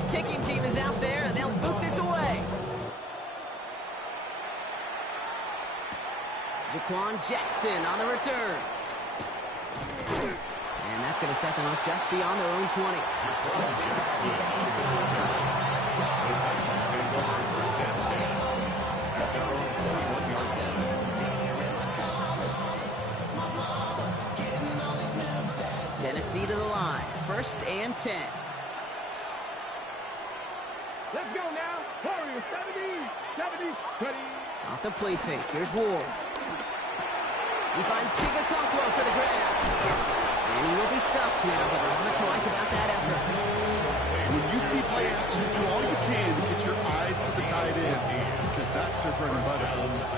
Raiders kicking team is out there, and they'll boot this away. Jaquan Jackson on the return. And that's going to set them up just beyond their own 20. Tennessee to the line. 1st and 10. Let's go now. Warriors 70, 20. Off the play fake. Here's Ward. He finds Tigger Conqueror for the grab. And he will be stopped now, but there's much to like about that effort. When you see play action, do all you can to get your eyes to the tight end, because that's their bread and butter.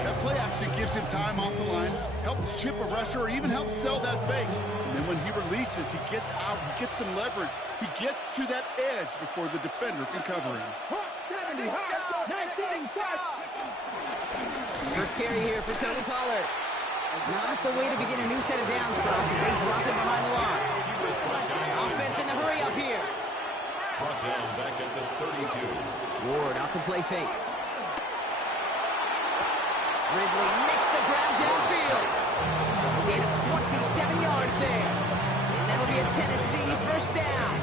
That play action gives him time off the line, helps chip a rusher, or even helps sell that fake. And then when he releases, he gets out, he gets some leverage. He gets to that edge before the defender can cover him. 70, 19, First carry here for Tony Pollard. Not the way to begin a new set of downs, Brock, as they drop him behind the line. Offense in the hurry up here. Brought down back at the 32. Ward off the play fake. Ridley makes the grab downfield. A gain of 27 yards there. And that'll be a Tennessee first down.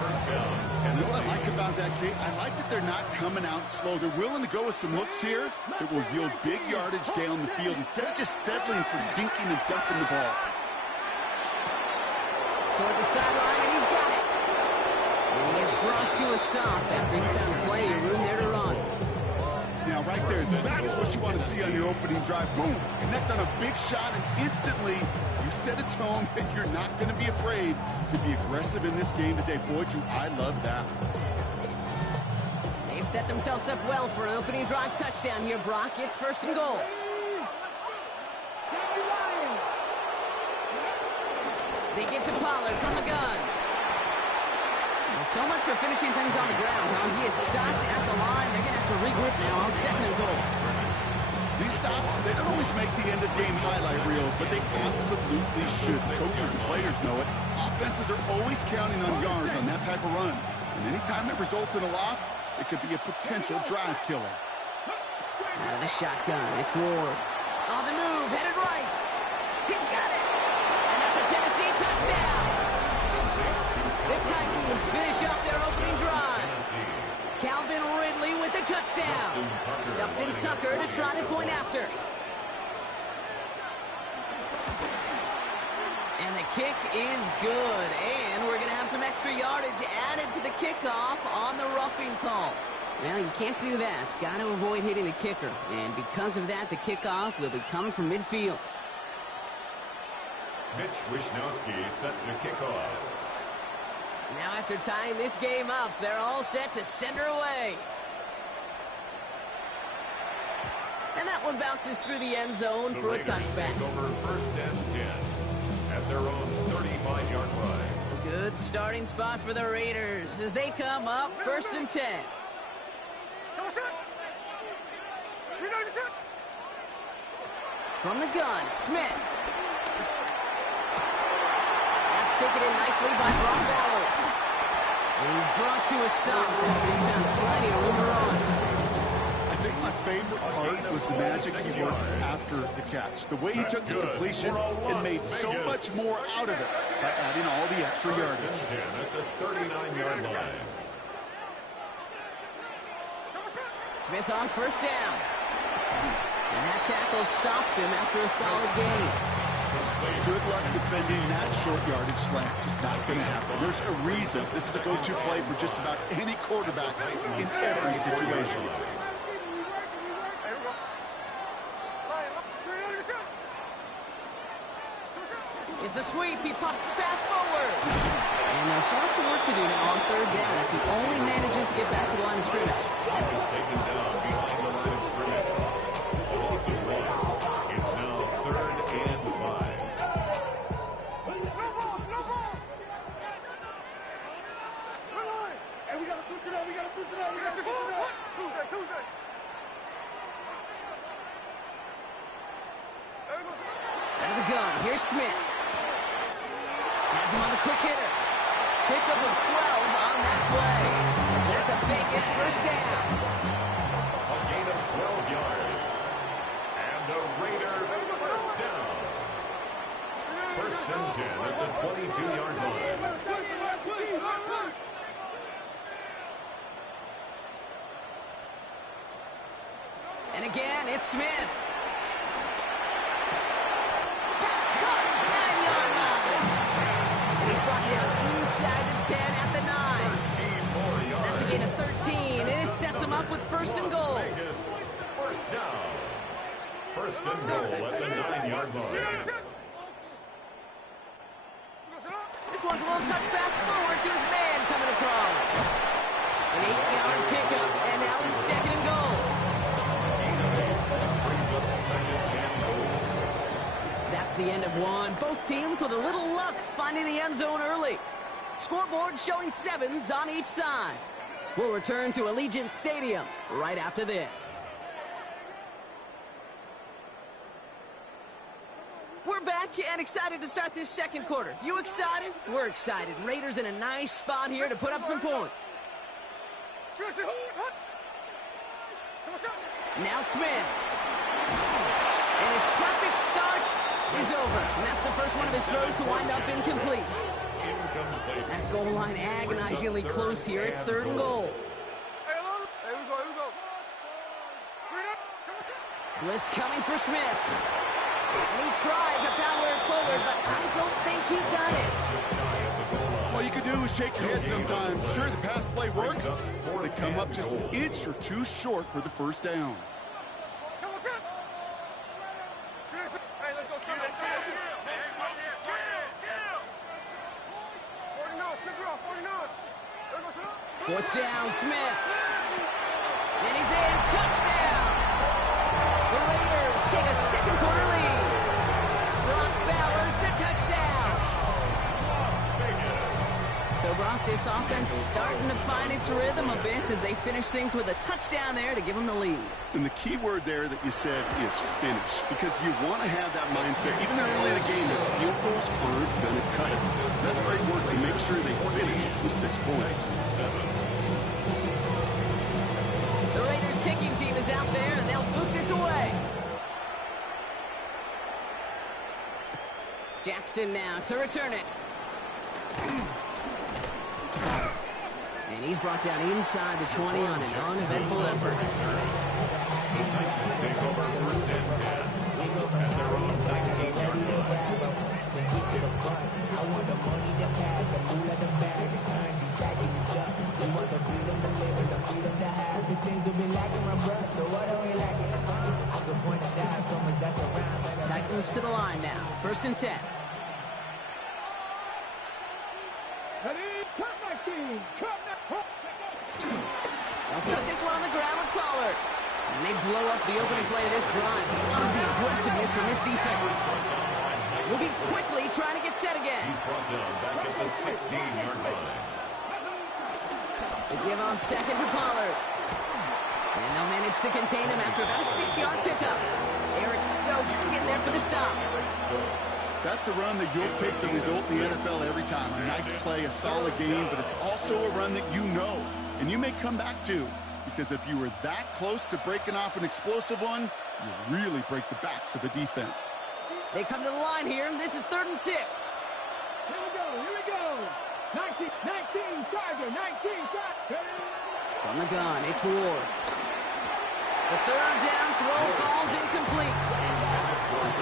First down, You know Tennessee. what I like about that, Kate? I like that they're not coming out slow. They're willing to go with some looks here that will yield big yardage down the field instead of just settling for dinking and dumping the ball. Toward the sideline, and he's got it. And he is brought to a stop after he found plenty of room there to run. Now, right there, that's what you want to see on your opening drive. Boom! Connect on a big shot, and instantly you set a tone that you're not going to be afraid to be aggressive in this game today. Boy, Drew, I love that. They've set themselves up well for an opening drive touchdown here, Brock. It's 1st and goal. They give to Pollard from the gun. So much for finishing things on the ground, huh? He is stopped at the line. They're going to have to regroup now on 2nd and goal. These stops, they don't always make the end-of-game highlight reels, but they absolutely should. Coaches and players know it. Offenses are always counting on yards on that type of run. And anytime it results in a loss, it could be a potential drive killer. Out of the shotgun, it's Ward. On the move, headed right. He's got it. And that's a Tennessee touchdown. The Titans finish up their opening drive. Calvin Ridley with the touchdown. Justin Tucker to try the point after. And the kick is good. And we're going to have some extra yardage added to the kickoff on the roughing call. Well, you can't do that. Got to avoid hitting the kicker. And because of that, the kickoff will be coming from midfield. Mitch Wishnowsky set to kick off. Now after tying this game up, they're all set to send her away. And that one bounces through the end zone for a touchback. Take over 1st and 10 at their own 35-yard line. Good starting spot for the Raiders as they come up 1st and 10. From the gun, Smith. That's taken in nicely by Brock Bowers. And he's brought to a stop after he found plenty of room to run. I think my favorite part was the magic he worked after the catch. The way he took the completion and made so much more out of it by adding all the extra yardage. 10 at the 39-yard line. Smith on 1st down. And that tackle stops him after a solid gain. Good luck defending that short yardage slant. Just not going to happen. There's a reason this is a go-to play for just about any quarterback in every situation. It's a sweep. He pops the pass forward. And they'll start some work to do now on 3rd down as he only manages to get back to the line of scrimmage. He was taken down behind the line of scrimmage. Loss of 1. It's now 3rd and 5. Hey, we got to switch it up. We got to switch it up. We got to switch it up. Tuesday. Out of the gun, here's Smith. Has him on the quick hitter. Pickup of 12 on that play. glorious first down. A gain of 12 yards. And a Raider first down. First and 10 at the 22-yard line. And again, it's Smith. Pass caught, 9-yard line. And he's brought down inside the 10 at the 9. That's a gain of 13, and it sets him up with first and goal. Vegas, first down. First and goal at the 9-yard line. This one's a little touch pass forward to his man coming across. An 8-yard pickup, and now it's second and goal. Brings up second and goal. That's the end of one. Both teams with a little luck finding the end zone early. Scoreboard showing 7s on each side. We'll return to Allegiant Stadium right after this. We're back and excited to start this second quarter. You excited? We're excited. Raiders in a nice spot here to put up some points. Now Smith. And his perfect start is over. And that's the first one of his throws to wind up incomplete. That goal line agonizingly close here. It's third and goal. Here we go. Blitz coming for Smith. And he tried to power it forward, but I don't think he got it. All you can do is shake your head sometimes. Sure, the pass play works. They come up just an inch or two short for the first down. Fourth down, Smith. And he's in. Touchdown. The Raiders take a second quarter lead. Brock Bowers, the touchdown. So, Brock, this offense starting to find its rhythm a bit as they finish things with a touchdown there to give them the lead. And the key word there that you said is finish, because you want to have that mindset, even early in the game, that field goals aren't going to cut it. So that's great work to make sure they finish with 6 points. The Raiders kicking team is out there, and they'll boot this away. Jackson now to return it. And he's brought down inside the 20 on an uneventful effort. The Titans take over first and 10 at their own 19-yard line. I want the money, the pad, the moolah, the bag, the currency stacking it up. We want the freedom to live and the freedom to have. The things we've been lacking, my brother, so what are we lacking? I could point a dive, so much that's around. Titans to the line now. First and 10. They'll start this one on the ground with Pollard. And they blow up the opening play of this drive. Love the aggressiveness from this defense. Moving quickly, trying to get set again. He's brought down back at the 16-yard line. They give on second to Pollard. And they'll manage to contain him after about a 6-yard pickup. Eric Stokes getting there for the stop. That's a run that you'll take the result in the NFL every time. A nice play, a solid game, but it's also a run that you know, and you may come back to, because if you were that close to breaking off an explosive one, you really break the backs of the defense. They come to the line here. This is 3rd and 6. Here we go. 19, Tiger, 19, Tiger. From the gun, it's Ward. The third down throw falls incomplete.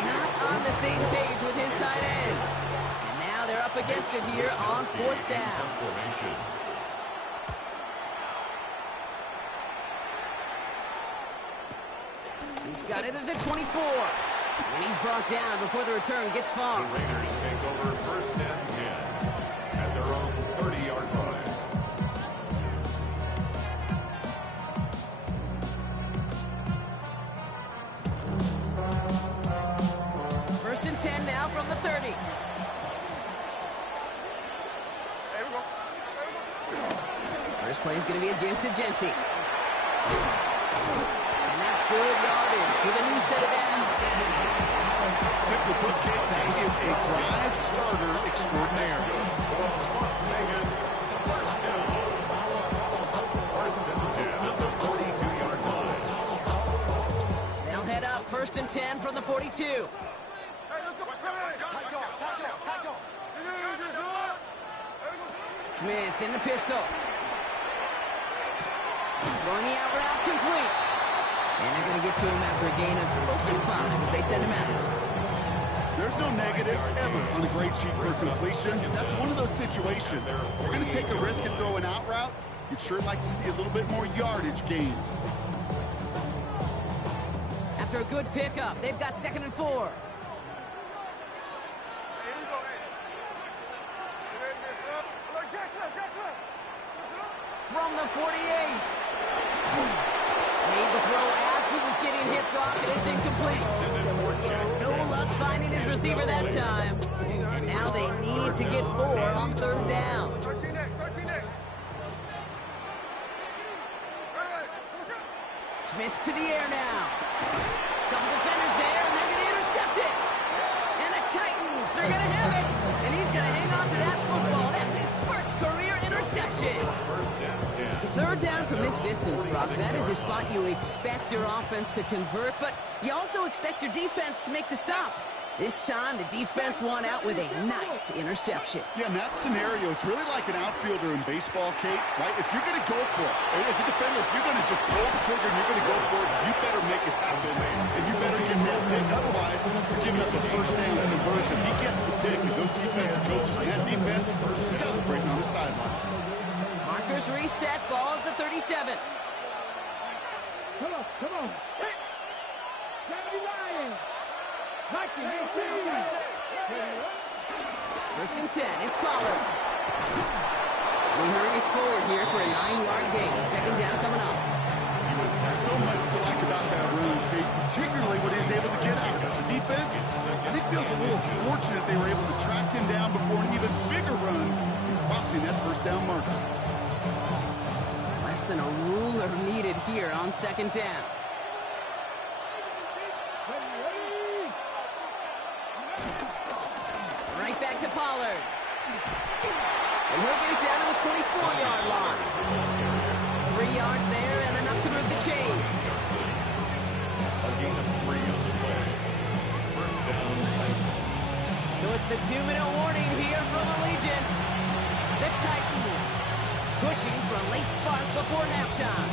Not on the same page with his tight end. And now they're up against it here on 4th down. He's got it at the 24. And he's brought down before the return gets far. The Raiders take over first and 10 at their own 30-yard line. First and 10 now from the 30. Here we go. First play is going to be a give to Genty. And that's good yardage with a new set of downs. Simply put, Kate, that is a drive starter extraordinaire. Las Vegas, first down. First and 32. Smith in the pistol. Throwing the out route complete. And they're going to get to him after a gain of close to 5 as they send him out. There's no negatives ever on the grade sheet for completion. That's one of those situations. If you're going to take a risk and throw an out route, you'd sure like to see a little bit more yardage gained. After a good pickup, they've got 2nd and 4. From the 48. Made the throw as he was getting hit off, and it's incomplete. No luck finding his receiver that time. And now they need to get 4 on 3rd down. Smith to the air now. Couple defenders there, and they're going to intercept it. And the Titans are going to have it. And he's going to hang on to that football. That's his first career interception. 3rd down from this distance, Brock. That is a spot you expect your offense to convert, but you also expect your defense to make the stop. This time, the defense won out with a nice interception. Yeah, in that scenario, it's really like an outfielder in baseball, Kate, right? If you're going to go for it, as a defender, if you're going to just pull the trigger and you're going to go for it, you better make it happen, and you better get that pick. Otherwise, you're giving up a 1st down conversion. He gets the pick, and those defensive coaches and that defense are celebrating on the sidelines. Markers reset, ball at the 37. Come on. Hey! 79. 1st and 10, it's Pollard. He hurries forward here for a 9-yard gain. 2nd down coming up. So much to like about that run, Kate, particularly when he's able to get out. The defense, I think, feels a little fortunate they were able to track him down before an even bigger run and crossing that 1st down marker. Less than a ruler needed here on 2nd down. Right back to Pollard. And he'll get it down to the 24-yard line. 3 yards there and enough to move the chains. A gain of 3 on the play. 1st down, Titans. So it's the 2-minute warning here from Allegiant. The Titans pushing for a late spark before halftime.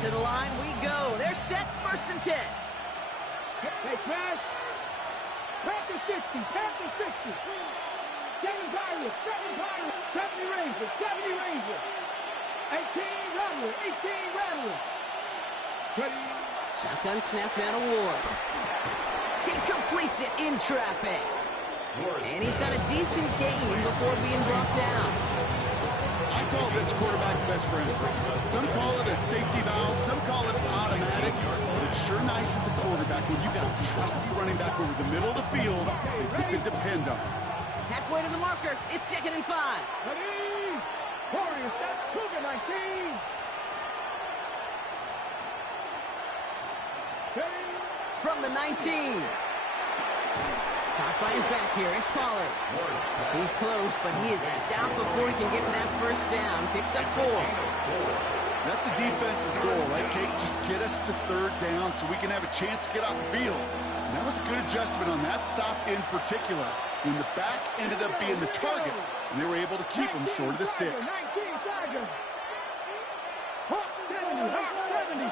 To the line we go. They're set, 1st and 10. Hey, smash. Panther 60, Panther 60. 7 Pirates, 70 Rangers, 70 Rangers. 18 Rattlers, 18 Rattlers. Ready? Shotgun snap down to Ward. He completes it in traffic. And he's got a decent gain before being brought down. I call this quarterback's best friend. Some call it a safety valve, some call it automatic, but it's sure nice as a quarterback when you got a trusty running back over the middle of the field that you can depend on. Halfway to the marker, it's 2nd and 5. Ready? Warriors, that's Cougar 19. Ready? From the 19. Caught by his back here, it's Pollard. He's close, but he is stopped before he can get to that 1st down. Picks up 4. That's a defense's goal, right, Kate? Just get us to 3rd down so we can have a chance to get off the field. And that was a good adjustment on that stop in particular, when the back ended up being the target, and they were able to keep him short of the sticks. 19 Tigers. Hawk 70, Hawk 70.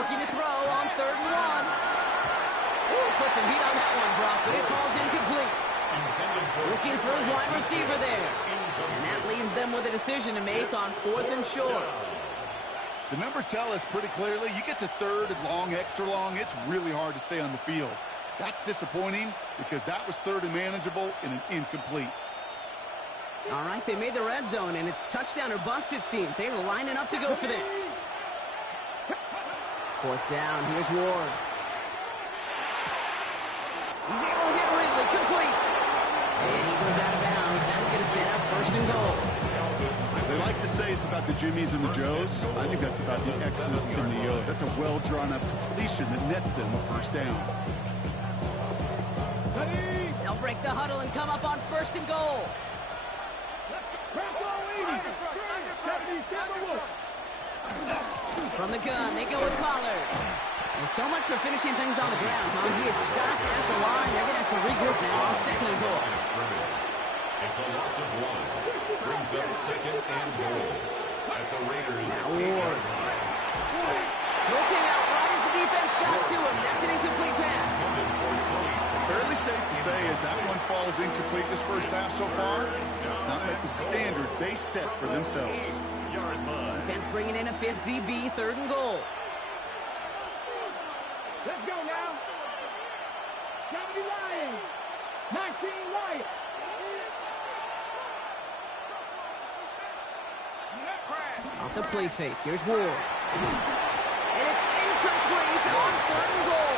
Looking to throw on 3rd and 1. Ooh, put some heat on that one, Brock, but it falls incomplete. Looking for his wide receiver there. And that leaves them with a decision to make on 4th and short. The numbers tell us pretty clearly, you get to 3rd and long, extra long, it's really hard to stay on the field. That's disappointing because that was 3rd and manageable and an incomplete. All right, they made the red zone, and it's touchdown or bust, it seems. They were lining up to go for this. 4th down, here's Ward. He's able to hit Ridley, complete. And he goes out of bounds. That's going to set up 1st and goal. They like to say it's about the Jimmies and the Joes. I think that's about the X's and the O's. That's a well-drawn-up completion that nets them the 1st down. They'll break the huddle and come up on 1st and goal. From the gun, they go with Pollard. Well, so much for finishing things on the ground, huh? He is stopped at the line. They're going to have to regroup now on second and goal. It's a loss of 1. Brings up second and goal at the Raiders. Ward. Looking out right as the defense got to him. That's an incomplete pass. Fairly safe to say as that one falls incomplete this first half so far, it's not met the standard they set for themselves. Defense bringing in a fifth DB, third and goal. Let's go now. Johnny Ryan. 19 Wyatt. Off the play fake. Here's Ward. And it's incomplete on third and goal.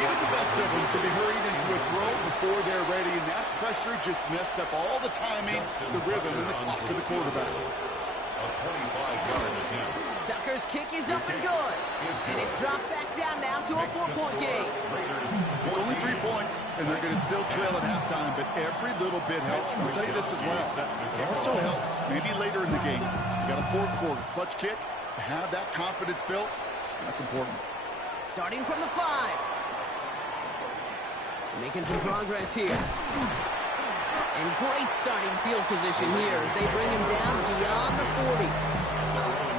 Even the best of them can be hurried into a throw before they're ready, and that pressure just messed up all the timing, the rhythm, and the clock of the quarterback. A 25-yard attempt. Tucker's kick is up and good. And it's dropped back down now to a 4-point game. It's only 3 points, and they're going to still trail at halftime, but every little bit helps. I'll tell you this as well. It also helps maybe later in the game. You got a fourth quarter clutch kick to have that confidence built. That's important. Starting from the 5. Making some progress here. And great starting field position here as they bring him down beyond the 40.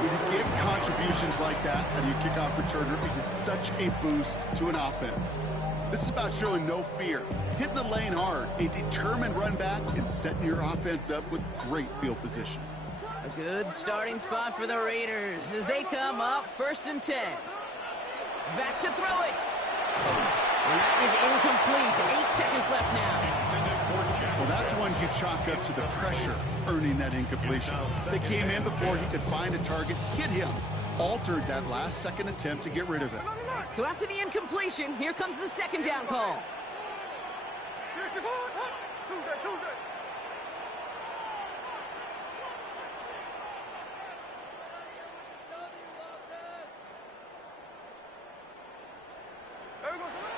When you give contributions like that to your kickoff returner, it is such a boost to an offense. This is about showing no fear, hitting the lane hard, a determined run back, and setting your offense up with great field position. A good starting spot for the Raiders as they come up 1st and 10. Back to throw it. And that is incomplete. 8 seconds left now. Well, that's one you chalk up to the pressure earning that incompletion. They came in before he could find a target, hit him, altered that last second attempt to get rid of it. So after the incompletion, here comes the second down call.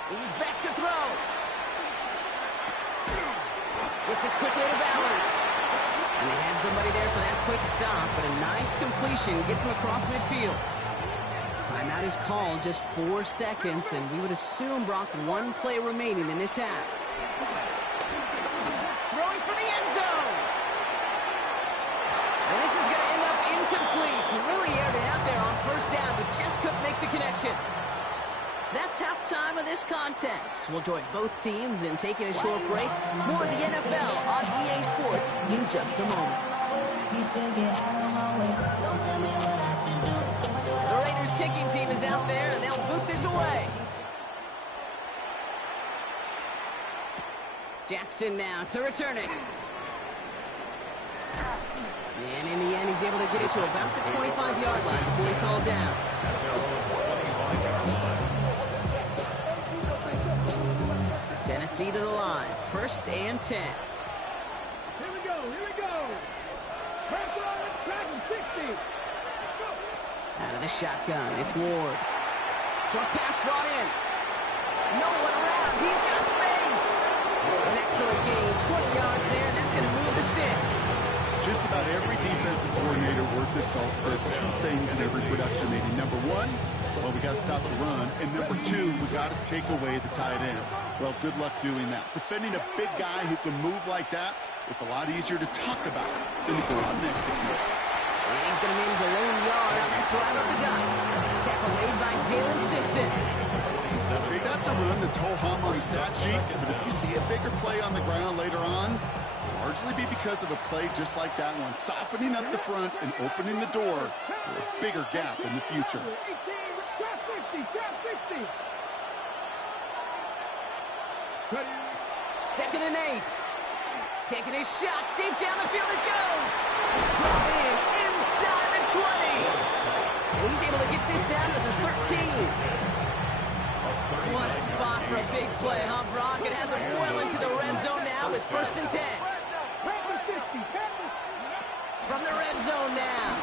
He's back to throw. Gets it quickly to Bowers. And they had somebody there for that quick stop, but a nice completion gets him across midfield. Timeout is called, just 4 seconds, and we would assume, Brock, 1 play remaining in this half. Throwing for the end zone. And this is going to end up incomplete. He really aired it out there on first down, but just couldn't make the connection. That's halftime of this contest. We'll join both teams in taking a short break. More of the NFL on EA Sports in just a moment. The Raiders kicking team is out there, and they'll boot this away. Jackson now to return it. And in the end, he's able to get it to about the 25-yard line before he's hauled down. Tennessee to the line. 1st and 10. Here we go. Track 60. Out of the shotgun, it's Ward. Short pass brought in. No one around. He's got space. An excellent gain. 20 yards there, and that's going to move the sticks. Just about every defensive coordinator worth his salt says 2 things in every production meeting. Number 1, well, we got to stop the run. And number 2, we got to take away the tight end. Well, good luck doing that. Defending a big guy who can move like that, it's a lot easier to talk about than to go out and execute. And he's going to manage a lone yard on that drive of the gut. Tackle made by Jalen Simpson. Okay, that's a run that's ho-hum on the stat sheet, but if you see a bigger play on the ground later on, it'll largely be because of a play just like that one, softening up the front and opening the door for a bigger gap in the future. Track 60. 2nd and 8. Taking his shot. Deep down the field it goes. Brought in inside the 20. And he's able to get this down to the 13. What a spot for a big play, huh, Brock? It has him well into the red zone now with 1st and 10. From the red zone now.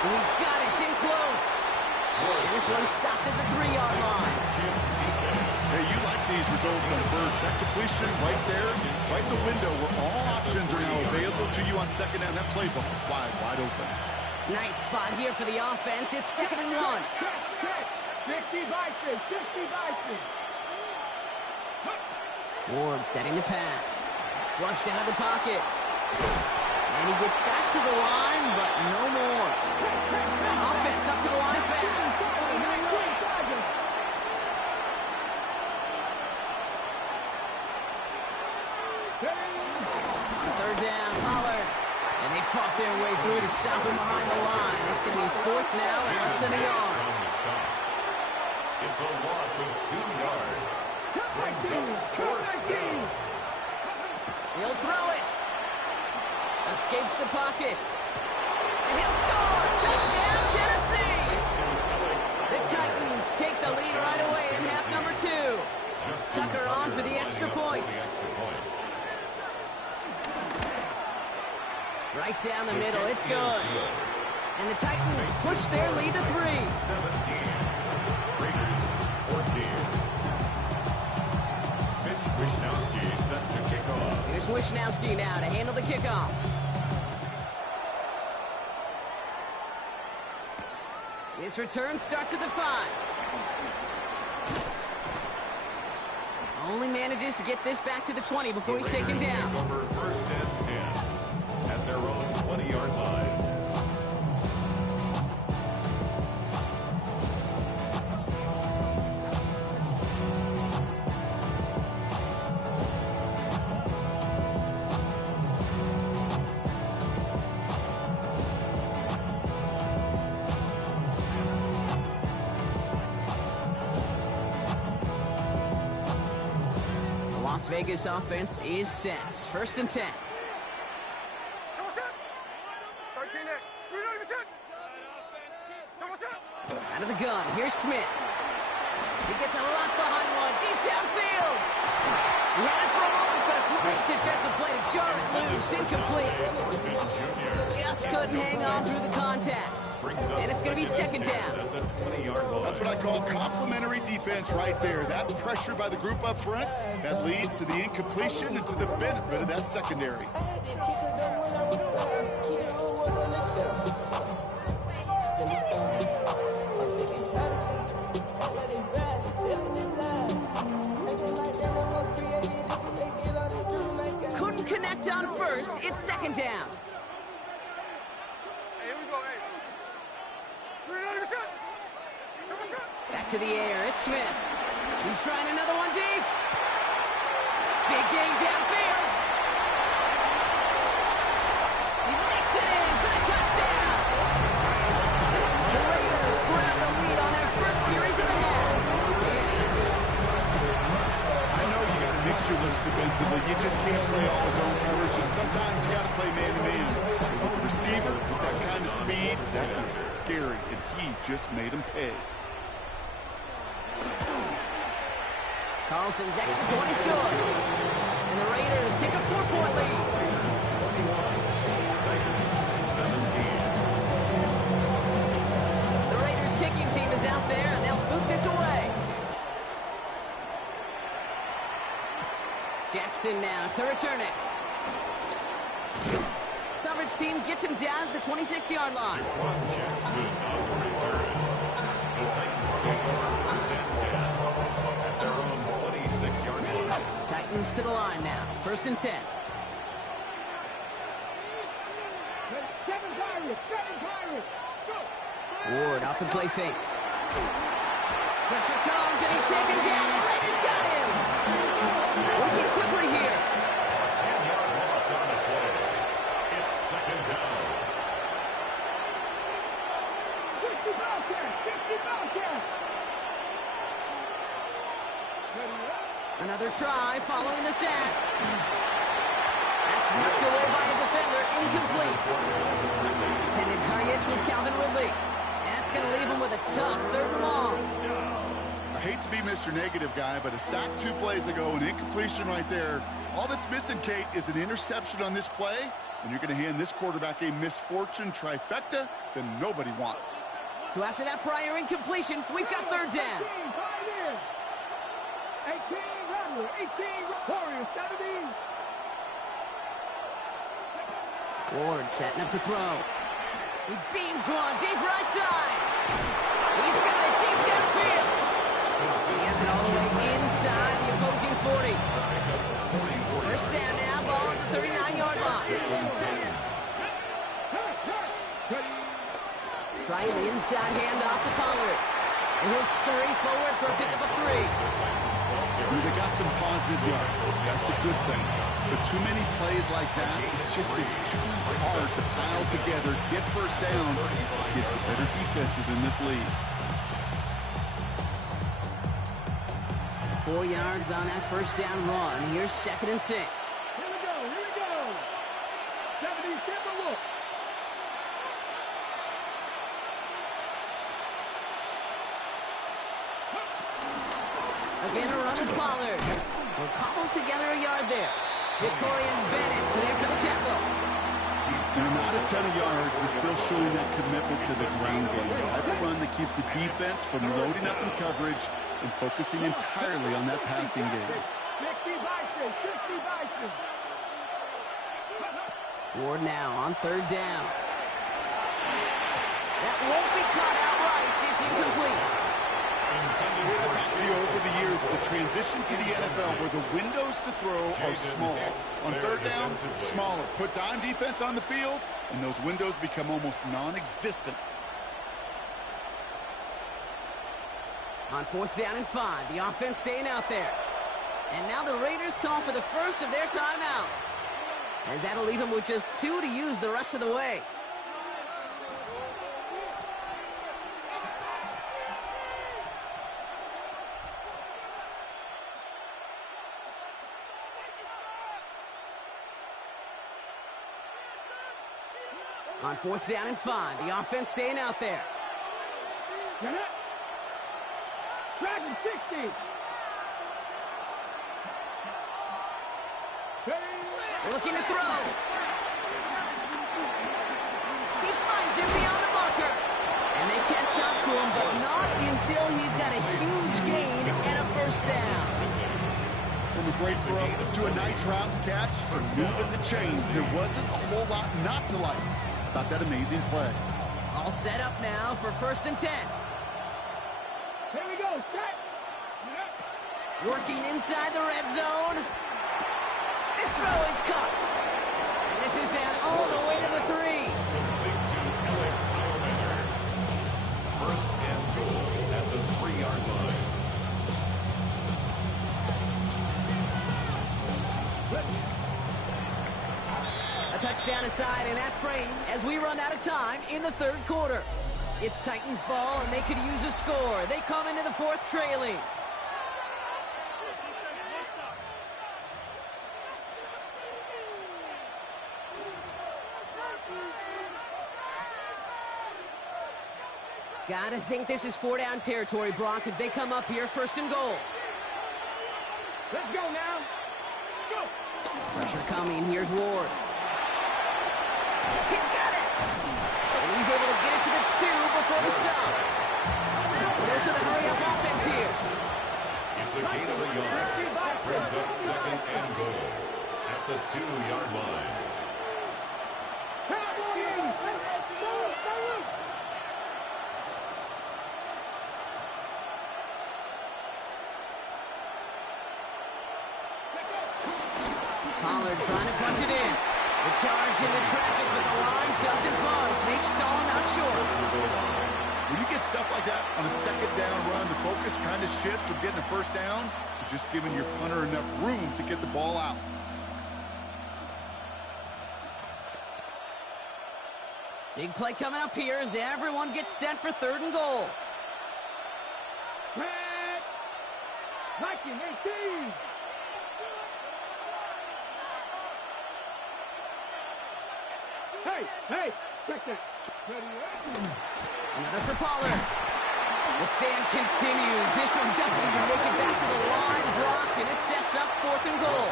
And he's got it in close. And this one stopped at the 3-yard line. Hey, you like these results on first. That completion right there, right in the window where all options are now available to you on second down. That playbook wide open. Nice spot here for the offense. It's 2nd and 1. 50 Bison, 50 Bison. Ward setting the pass. Flushed out of the pocket. And he gets back to the line, but no more. Offense up to the line fast. Third down, Pollard. And they fought their way through to stop him behind the line. It's going to be 4th now and less than a yard. It's a loss of 2 yards. Brings up 4th down. He'll throw it. Escapes the pocket. And he'll score. Touchdown, Tennessee. The Titans take the lead right away in half number 2. Tucker on for the extra point. Right down the middle. It's good. And the Titans push their lead to 3. 17. Raiders 14. Mitch Wishnowsky set to kick off. Here's Wishnowsky now to handle the kickoff. His return starts at the 5. Only manages to get this back to the 20 before he's taken down. Over 1st and 10 at their own 20-yard line. Las Vegas offense is set. 1st and 10. Out of the gun, here's Smith. He gets a lock behind one, deep downfield. He had it for a moment, but a great defensive play to jar it loose, incomplete. Just couldn't hang on through the contact. And it's going to be 2nd down. That's what I call complimentary defense right there. That pressure by the group up front, that leads to the incompletion and to the benefit of that secondary. Couldn't connect on first. It's 2nd down. Back to the air. It's Smith. He's trying another one deep. Big game downfield. He makes it in for the touchdown. The Raiders grab the lead on their first series of the half. I know you got to mix your looks defensively. You just can't play all zone coverage, and sometimes you got to play man-to-man. With the receiver, with that kind of speed, that is scary, and he just made him pay. Carlson's extra point is good. And the Raiders take a 4-point lead. 17. The Raiders kicking team is out there, and they'll boot this away. Jackson now to return it. Coverage team gets him down at the 26-yard line. Jackson on the return. The Titans take over 1st and 10 at their own 26-yard line. Titans to the line now. 1st and 10. 7 Pirates, go! Ward off the play fake. Pressure comes, and he's taken down. The Raiders got him. Working quickly here. 10-yard loss on the play. It's 2nd down. 50 Bobcats! Another try following the sack. That's knocked away by a defender. Incomplete. Intended target was Calvin Ridley. That's going to leave him with a tough 3rd and long. I hate to be Mr. Negative guy, but a sack 2 plays ago, an incompletion right there. All that's missing, Kate, is an interception on this play, and you're going to hand this quarterback a misfortune trifecta that nobody wants. So after that prior incompletion, we've got 3rd down. Warriors, 70. Ward setting up to throw. He beams one deep right side. He's got it deep downfield. He has it all the way inside the opposing 40. First down now, ball at the 39-yard line. Trying the inside handoff to Pollard. And he'll scurry forward for a pickup of 3. They got some positive yards. That's a good thing. But too many plays like that, it just is too hard to pile together, get first downs against the better defenses in this league. 4 yards on that first down run. Here's 2nd and 6. Here we go. 70, step and look. Again, a run with Pollard. We'll cobble together a yard there. Jacorian Bennett's there for the tackle. They're not a ton of yards, but still showing that commitment to the ground game. The type of run that keeps the defense from loading up in coverage and focusing entirely on that passing game. 60 Vikings. Ward now on 3rd down. That won't be caught outright. It's incomplete. I've talked to you over the years, the transition to the NFL where the windows to throw are small. On 3rd down, smaller. Put dime defense on the field, and those windows become almost non-existent. On 4th down and 5, the offense staying out there. And now the Raiders call for the first of their timeouts, as that'll leave them with just 2 to use the rest of the way. On 4th down and 5, the offense staying out there. Dragon 60. Looking to throw. He finds him beyond the marker. And they catch up to him, but not until he's got a huge gain and a first down. From a great throw to a nice route and catch to moving the chains, there wasn't a whole lot not to like about that amazing play. All set up now for 1st and 10. Here we go, set. Working inside the red zone. This throw is caught. And this is down all the way to the 3. First and goal at the 3-yard line. A touchdown aside in that frame as we run out of time in the 3rd quarter. It's Titans ball, and they could use a score. They come into the 4th trailing. Gotta think this is 4-down territory, Brock, as they come up here 1st and goal. Let's go now. Go. Pressure coming. Here's Ward. He's got it. And he's able to get it to the 2 before the stop. There's the hurry-up offense here. It's a gain of a yard. Brings up 2nd and goal at the 2-yard line. Pollard trying to punch it in. The charge in the traffic, but the line doesn't budge. They stall out short. When you get stuff like that on a 2nd down run, the focus kind of shifts from getting a first down to just giving your punter enough room to get the ball out. Big play coming up here as everyone gets set for 3rd and goal. Red. Viking 18. Hey, check that. Another for Pollard. The stand continues. This one doesn't even make it back to the line, Brock, and it sets up 4th and goal.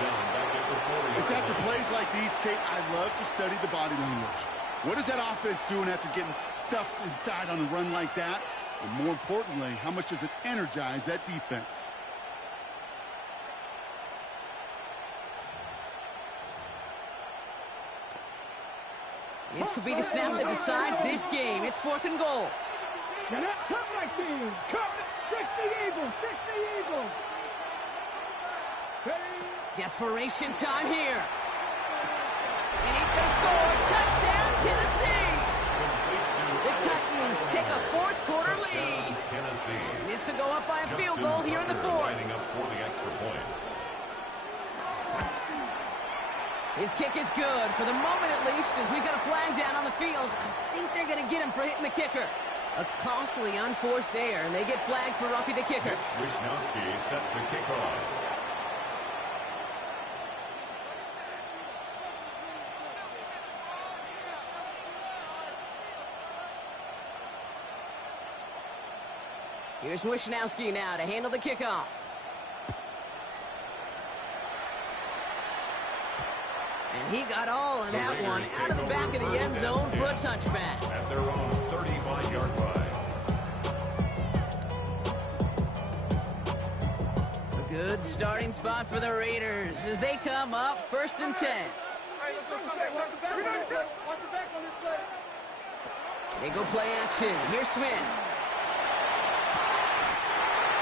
It's after plays like these, Kate, I love to study the body language. What is that offense doing after getting stuffed inside on a run like that? And more importantly, how much does it energize that defense? This could be the snap that decides this game. It's 4th and goal. Cut my team. Cut. 60 Eagles. 60 Eagles. Desperation time here. And he's going to score. Touchdown, Tennessee. The Titans take a 4th quarter lead. This to go up by a field goal here in the 4th. His kick is good, for the moment at least, as we got a flag down on the field. I think they're going to get him for hitting the kicker. A costly unforced error, and they get flagged for roughing the kicker. Wisnowski set to kick off. Here's Wisnowski now to handle the kickoff. And he got all of that one out of the back of the end zone for a touchback. At their own 35-yard line. A good starting spot for the Raiders as they come up 1st and 10. They go play action. Here's Smith.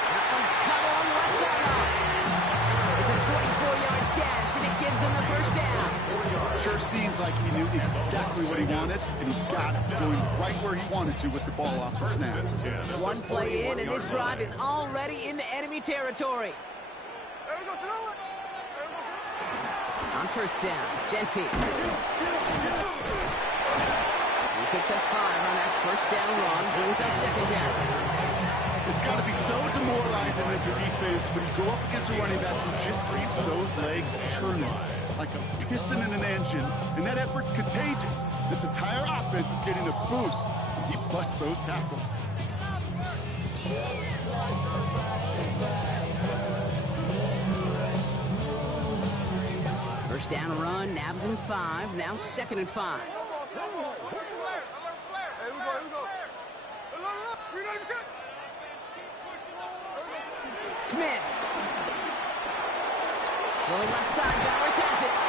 That one's cut along the left sideline. It's a 24-yard gash, and it gives them the 1st down. Sure seems like he knew exactly what he wanted, and he got it going right where he wanted to with the ball off the snap. One play in, and this drive is already into enemy territory. On 1st down, Genty. He picks up 5 on that 1st down run, brings up 2nd down. It's got to be so demoralizing as a defense when you go up against a running back who just keeps those legs churning like a piston in an engine, and that effort's contagious. This entire offense is getting a boost when he busts those tackles. First down run, nabs him 5, now 2nd and 5. Smith. Going left side, Bowers has it.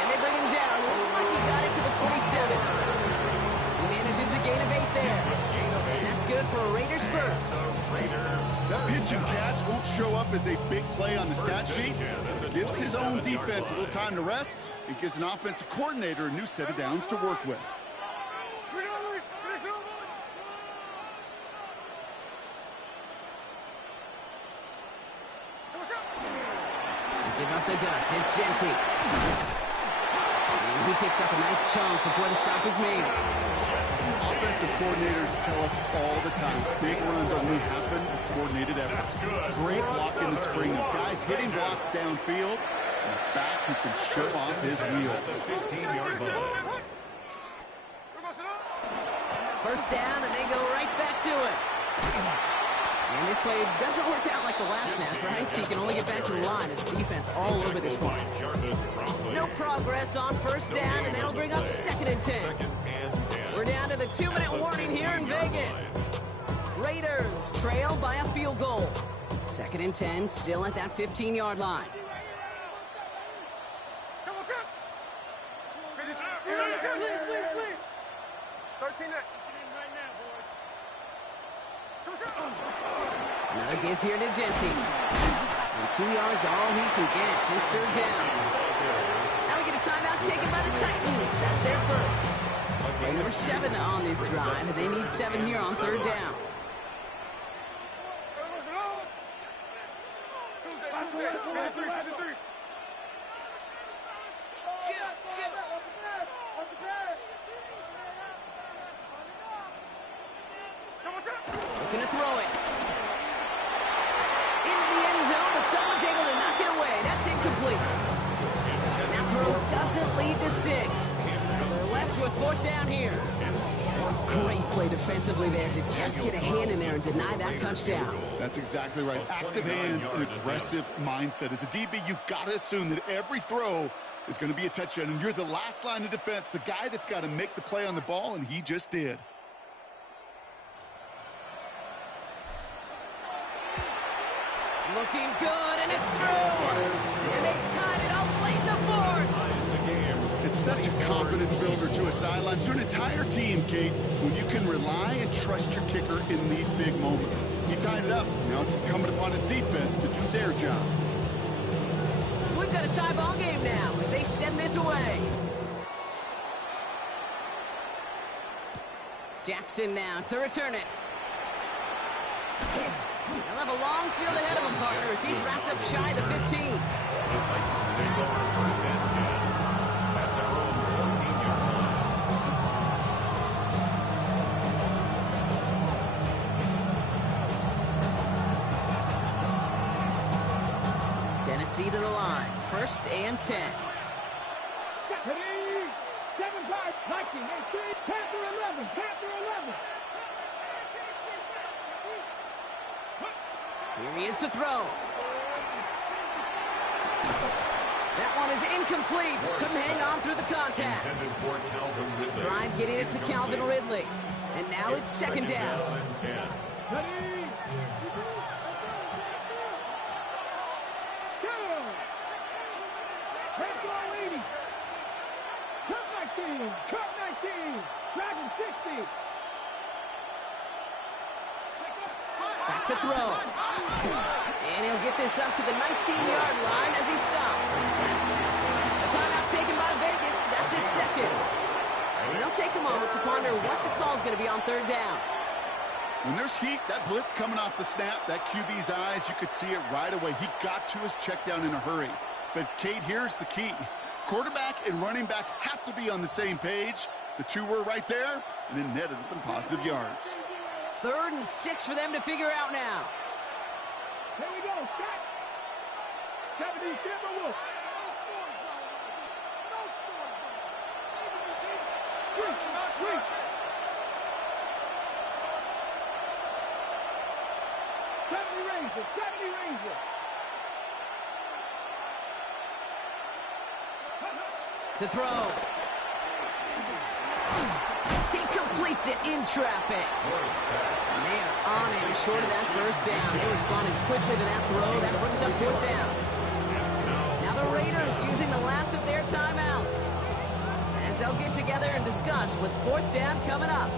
And they bring him down. Looks like he got it to the 27. He manages a gain of 8 there. And that's good for Raiders first. That pitch and catch won't show up as a big play on the stat sheet. It gives his own defense a little time to rest. It gives an offensive coordinator a new set of downs to work with. Give up the guts. It's Genty. And he picks up a nice chunk before the stop is made. Offensive coordinators tell us all the time, big runs only happen with coordinated efforts. Great block in the spring of guys hitting blocks downfield, and a back who can shove off his wheels. 15-yard line. 1st down, and they go right back to it. And this play doesn't work out like the last snap, right? So you can only get back to the line as the defense all over this one. No progress on 1st down, and that'll bring up 2nd and 10. We're down to the 2-minute warning here in Vegas. Raiders trail by a field goal. 2nd and 10, still at that 15-yard line. Another give here to Genty. And 2 yards all he can get since 3rd down. Now we get a timeout taken by the Titans. That's their first. Play number 7 on this drive, and they need 7 here on 3rd down. Looking to throw it. Into the end zone, but someone's able to knock it away. That's incomplete. That throw doesn't lead to 6. They're left with 4th down here. Great play defensively there to just get a hand in there and deny that touchdown. That's exactly right. Active hands and aggressive mindset. As a DB, you've got to assume that every throw is going to be a touchdown, and you're the last line of defense, the guy that's got to make the play on the ball, and he just did. Looking good, and it's through. And they tied it up late in the 4th. It's such a confidence builder to a sideline, to an entire team, Kate, when you can rely and trust your kicker in these big moments. He tied it up. Now it's incumbent upon his defense to do their job. So we've got a tie ball game now as they send this away. Jackson now to return it. He'll have a long field ahead of him, partner, as he's wrapped up shy of the 15. The Titans take over 1st and 10 at their own 14-yard line. Tennessee to the line. 1st and 10. Ready? 7-5, Viking, and 3, Panther 11, Panther 11. Here he is to throw. That one is incomplete. Couldn't hang on through the contact. Intended for Calvin Ridley. Tried getting it to Calvin Ridley. And now it's 2nd down. And 10. Ready? Go! Panther 80. Cut 19, cut 19. Dragon 60. Back to throw. And he'll get this up to the 19-yard line as he stopped. A timeout taken by Vegas. That's its 2nd. And they'll take a moment to ponder what the call's going to be on 3rd down. When there's heat, that blitz coming off the snap, that QB's eyes, you could see it right away. He got to his check down in a hurry. But, Kate, here's the key. Quarterback and running back have to be on the same page. The two were right there, and it netted some positive yards. 3rd and 6 for them to figure out now. Here we go, Scott. 70, Timberwolves. Switch. 70 Rangers, 70 Rangers. To throw. He completes it in traffic. And they are on him short of that 1st down. They responded quickly to that throw. That brings up 4th down. Now the Raiders using the last of their timeouts as they'll get together and discuss with 4th down coming up.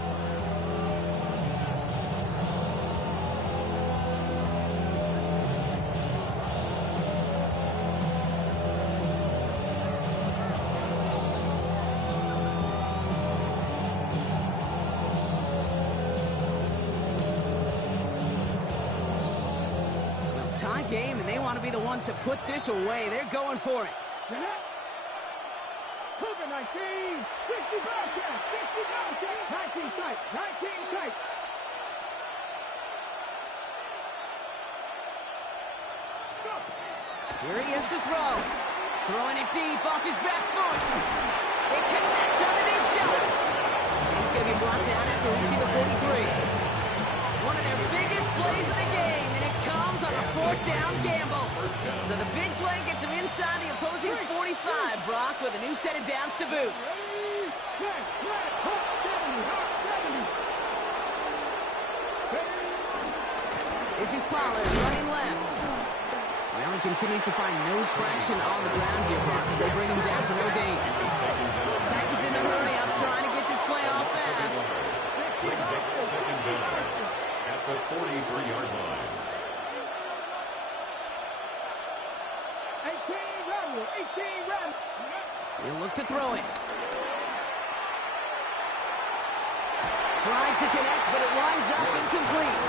Tie game, and they want to be the ones to put this away. They're going for it. Cougar 19, 60 Bobcats, 60 Bobcats, 19 tight, 19 tight. Here he is to throw. Throwing it deep off his back foot. They connect on the deep shot. He's going to be brought down after reaching the 43. One of their biggest plays of the game, and it comes on a 4th down gamble. So the big play gets him inside the opposing 45, Brock, with a new set of downs to boot. This is Pollard running left. Well, he continues to find no traction on the ground here, Brock, as they bring him down for no gain. Titans in the hurry up, trying to get this play off fast. Brings up 2nd down at the 43-yard line. 18 run. He'll look to throw it. Tried to connect, but it winds up incomplete.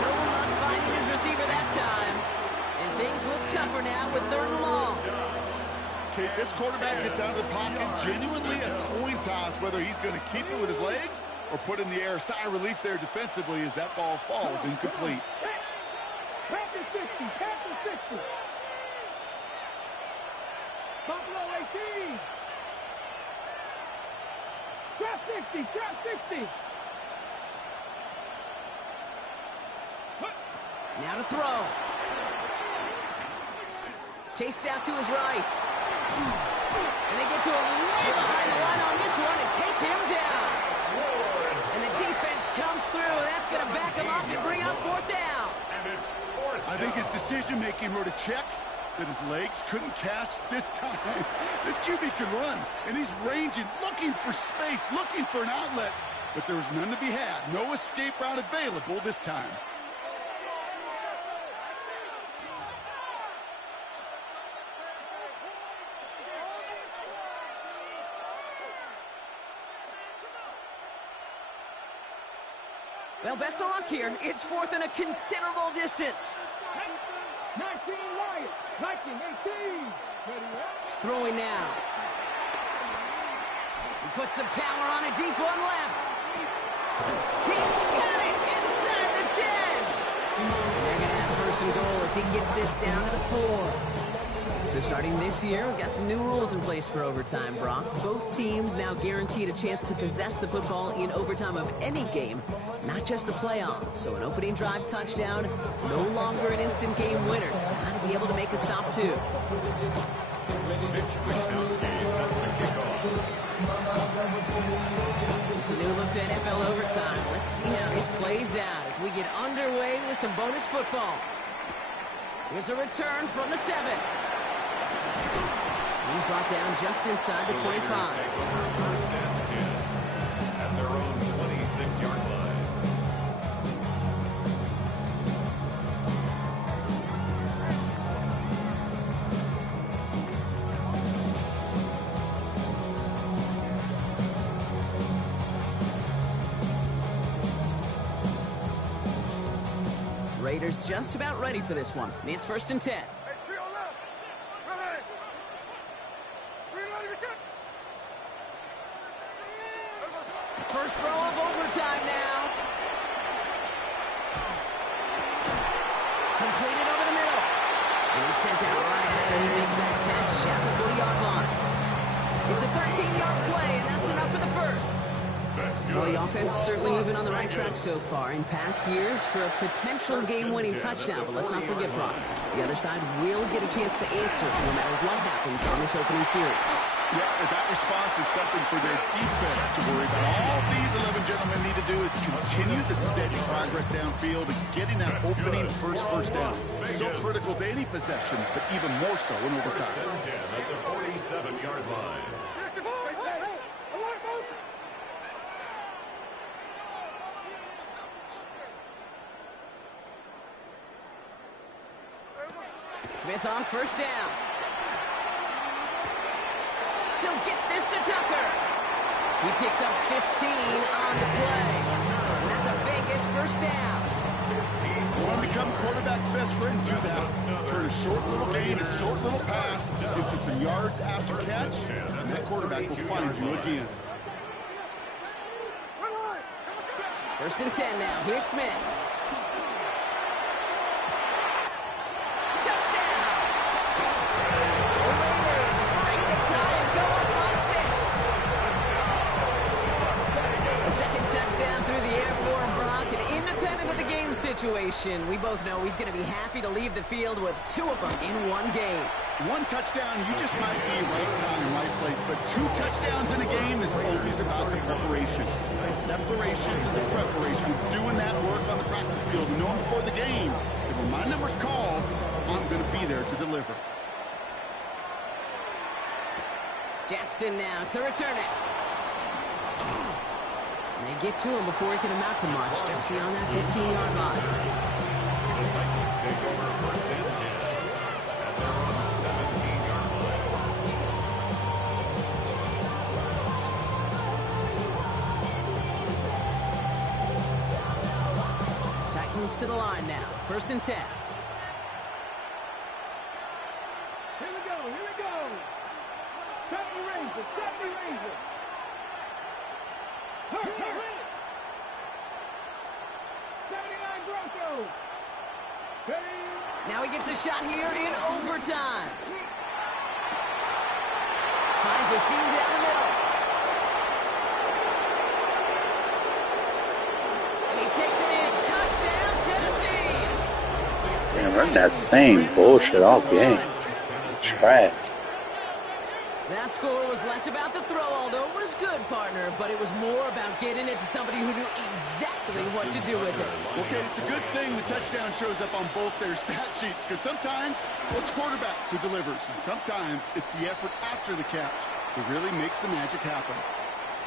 No luck finding his receiver that time. And things look tougher now with 3rd and long. Kate, this quarterback gets out of the pocket, genuinely a coin toss, whether he's going to keep it with his legs or put in the air. Sigh of relief there defensively as that ball falls incomplete. Panther 60, Panther 60. Buffalo 18. Drop 60, drop 60. Now to throw. Chased out to his right. And they get to him way behind the line on this one and take him down. And the defense comes through. That's going to back him up and bring up 4th down. And it's 4th down. I think his decision-making wrote a check that his legs couldn't catch this time. This QB can run, and he's ranging, looking for space, looking for an outlet. But there was none to be had. No escape route available this time. Well, best of luck here. It's fourth and a considerable distance. 19 Lions, 1918. Throwing now. He puts some power on a deep one left. He's got it inside the 10. And they're going to have first and goal as he gets this down to the 4. So starting this year, we've got some new rules in place for overtime, Brock. Both teams now guaranteed a chance to possess the football in overtime of any game, not just the playoffs. So an opening drive touchdown, no longer an instant game winner. Got to be able to make a stop, too. It's a new look to NFL overtime. Let's see how this plays out as we get underway with some bonus football. Here's a return from the 7. He's brought down just inside the 25. First and 10 at their own 26-yard line. Raiders just about ready for this one. It's first and 10. First throw of overtime now. Completed over the middle. And he's sent out right after he makes that catch at the 40-yard line. It's a 13-yard play, and that's enough for the first. Well, the offense is certainly moving on the right track so far. In past years, for a potential game-winning touchdown. But let's not forget, Brock, the other side will get a chance to answer no matter what happens on this opening series. Yeah, that response is something for their defense to worry about. All these 11 gentlemen need to do is continue the steady progress downfield and getting that opening first down. So critical to any possession, but even more so in overtime. First and 10 at the 47-yard line. Smith on first down. He'll get this to Tucker. He picks up 15 on the play. And that's a Vegas first down. You want to become quarterback's best friend, do that. Turn a short little gain, a short little pass into some yards after catch, and that quarterback will find you again. First and 10 now. Here's Smith. Situation. We both know he's going to be happy to leave the field with 2 of them in one game. One touchdown, you just might be right time, right place, but 2 touchdowns in a game is always about the preparation. The separation to the preparation. It's doing that work on the practice field, knowing before the game that when my number's called, I'm going to be there to deliver. Jackson now to return it. They get to him before he can amount to much, just beyond that 15-yard line. The Titans take over first and 10 at their own 17-yard line. Titans to the line now. First and 10. Here we go. Stop the Rangers. Hurry. 79 Broncos. Now he gets a shot here in overtime. Finds a seam down the middle. And he takes it in. Touchdown, Tennessee. Damn, run that same bullshit all game. Trash. That score was less about the throw, although it was good, partner, but it was more about getting it to somebody who knew exactly what to do with it. Okay, it's a good thing the touchdown shows up on both their stat sheets, because sometimes it's quarterback who delivers, and sometimes it's the effort after the catch that really makes the magic happen.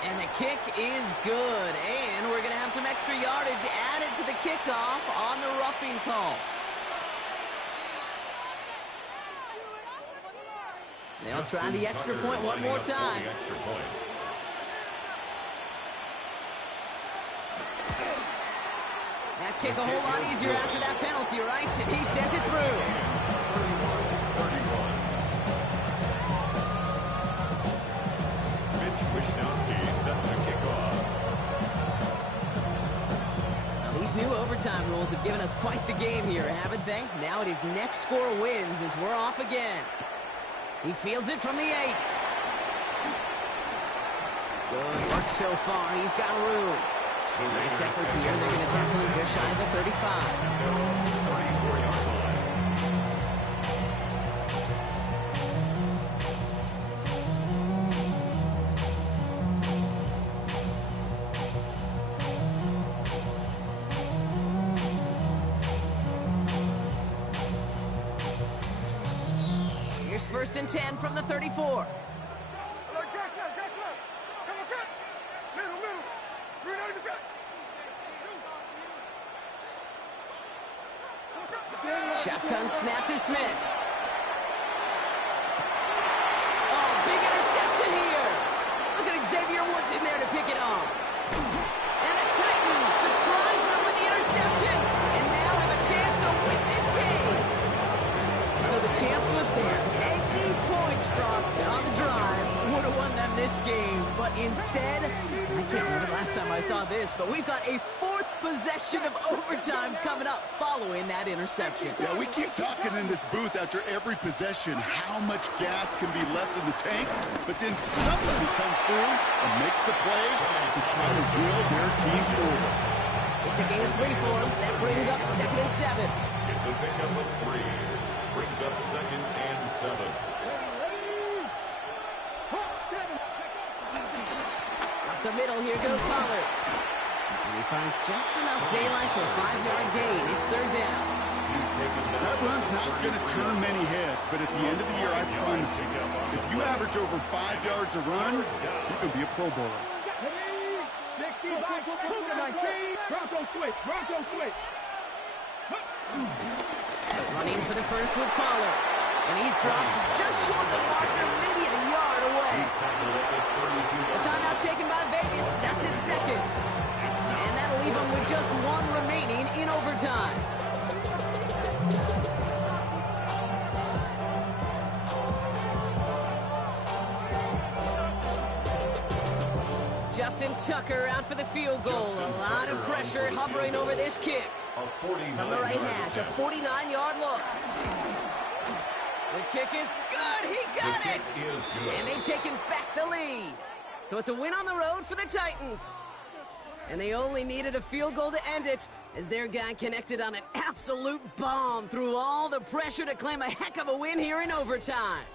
And the kick is good, and we're going to have some extra yardage added to the kickoff on the roughing call. They'll try the extra point one more time. That kick a whole lot easier after that penalty, right? And he sends it through. 31-31. Mitch Wishnowsky set the kickoff. Now, these new overtime rules have given us quite the game here, haven't they? Now it is next score wins as we're off again. He fields it from the 8. Good work so far. He's got room. Nice effort here. They're going to tackle him just shy of the 35. 34-yard line. Here's 1st and 10 from the 34. Shotgun snap to Smith. Oh, big interception here. Look at Xavier Woods in there to pick it off. And the Titans surprise them with the interception and now have a chance to win this game. So the chance was there. 80 points, Brock, on the drive would have won them this game. But instead, I can't remember the last time I saw this, but we've got a 4th possession of overtime coming up following that interception. Yeah, we keep talking in this booth after every possession how much gas can be left in the tank, but then somebody comes through and makes the play to try to will their team forward. It's a gain of 3 for them. That brings up 2nd and 7. It's a pickup of 3. Brings up 2nd and 7. Up the middle, here goes Pollard. And he finds just enough daylight for a 5-yard gain. It's 3rd down. He's taken That run's not going to turn many heads, but at the end of the year, I promise you, if you average over 5 yards a run, you can be a Pro Bowler. 60 back, Bronco switch, Bronco switch. Running for the first with Pollard. And he's dropped just short of the marker, maybe a yard away. A timeout taken by Vegas. That's its 2nd. And that'll leave him with just 1 remaining in overtime. Justin Tucker out for the field goal. A lot of pressure hovering over this kick. From the right hash, a 49-yard look. The kick is good. He got it. And they've taken back the lead. So it's a win on the road for the Titans. And they only needed a field goal to end it as their guy connected on an absolute bomb through all the pressure to claim a heck of a win here in overtime.